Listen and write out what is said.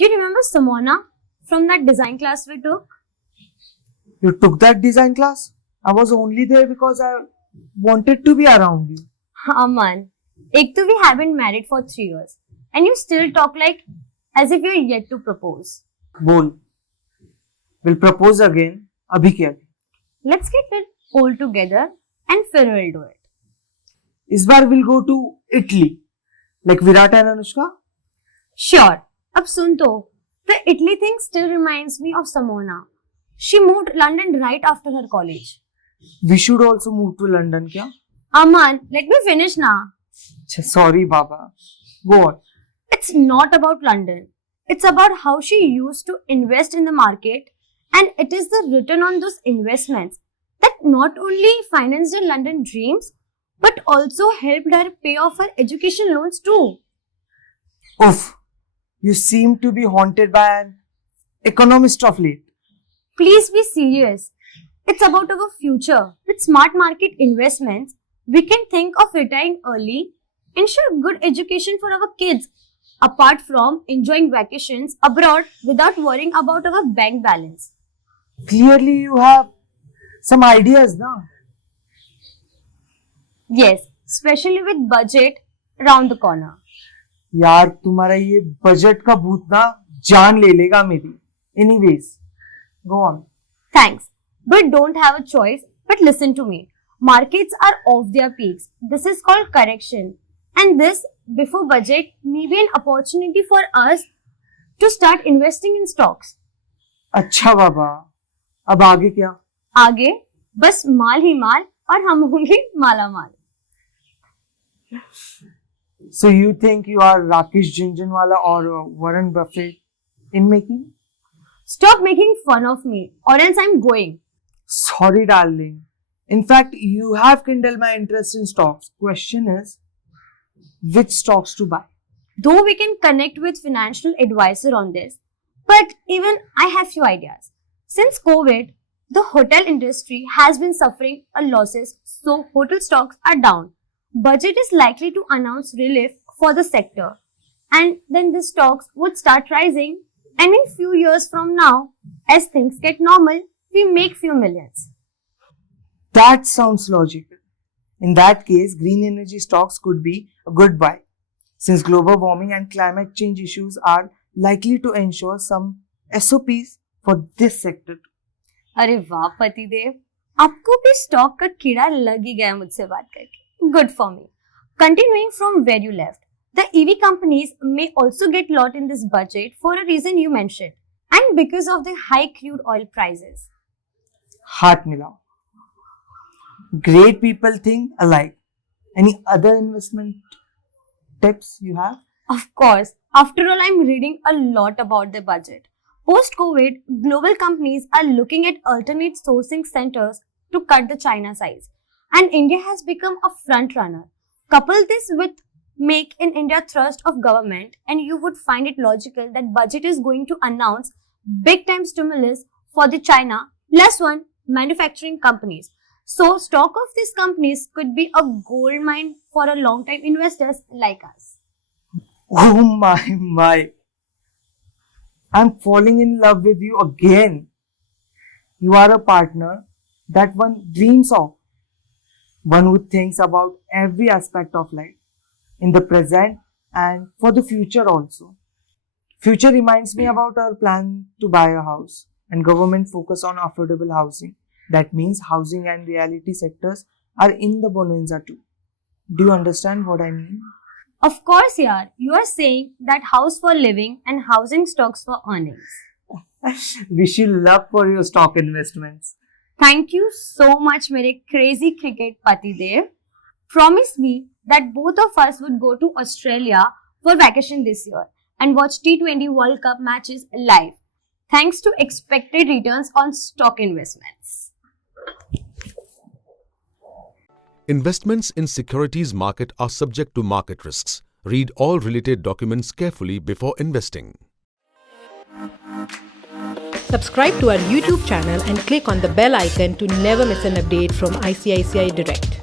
Do you remember Simona from that design class we took? You took that design class? I was only there because I wanted to be around you. Aman, ek to we haven't married for 3 years and you still talk like as if you're yet to propose. Bol. We'll propose again. Abhi kya? Let's get it all together and फिर we'll do it. इस बार we'll go to Italy. Like Virat and Anushka? Sure. अब सुन तो. The Italy thing still reminds me of Simona. She moved London right after her college. We should also move to London, kya? Aman, let me finish now. Sorry, Baba. Go on. It's not about London. It's about how she used to invest in the market, and it is the return on those investments that not only financed her London dreams, but also helped her pay off her education loans too. Oof. You seem to be haunted by an economist of late. Please be serious. It's about our future. With smart market investments, we can think of retiring early, ensure good education for our kids, apart from enjoying vacations abroad without worrying about our bank balance. Clearly, you have some ideas now. Yes, especially with budget round the corner. यार तुम्हारा ये budget का भूत ना जान ले लेगा मेरी. Anyways, go on. Thanks, but don't have a choice. But listen to me. Markets are off their peaks. This is called correction, and this before budget may be an opportunity for us to start investing in stocks. अच्छा बाबा, अब आगे क्या? आगे बस माल ही माल और हम होंगे माला माल. So you think you are Rakesh Jhunjhunwala or Warren Buffett in making? Stop making fun of me or else I'm going. Sorry, darling. In fact, you have kindled my interest in stocks. Question is, which stocks to buy? Though we can connect with financial advisor on this, but even I have few ideas. Since COVID, the hotel industry has been suffering a losses, so hotel stocks are down. Budget is likely to announce relief for the sector, and then the stocks would start rising, and in few years from now, as things get normal, we make few millions. That sounds logical. In that case, green energy stocks could be a good buy, since global warming and climate change issues are likely to ensure some SOPs for this sector. अरे वाह पतिदेव, आपको भी stock का कीड़ा लग ही गया मुझसे बात करके. Good for me. Continuing from where you left, the EV companies may also get lot in this budget for a reason you mentioned, and because of the high crude oil prices. Heart milao. Great people think alike. Any other investment tips you have? Of course. After all, I'm reading a lot about the budget. Post-COVID, global companies are looking at alternate sourcing centers to cut the China size. And India has become a front runner. Couple this with Make in India thrust of government and you would find it logical that budget is going to announce big time stimulus for the China plus one manufacturing companies. So stock of these companies could be a gold mine for a long time investors like us. Oh my. I'm falling in love with you again. You are a partner that one dreams of. One who thinks about every aspect of life, in the present and for the future also. Future reminds me about our plan to buy a house and government focus on affordable housing. That means housing and reality sectors are in the bonanza too. Do you understand what I mean? Of course, yaar. You are saying that house for living and housing stocks for earnings. Wish you luck for your stock investments. Thank you so much, mere crazy cricket Pati Dev. Promise me that both of us would go to Australia for vacation this year and watch T20 World Cup matches live, thanks to expected returns on stock investments. Investments in securities market are subject to market risks. Read all related documents carefully before investing. Subscribe to our YouTube channel and click on the bell icon to never miss an update from ICICI Direct.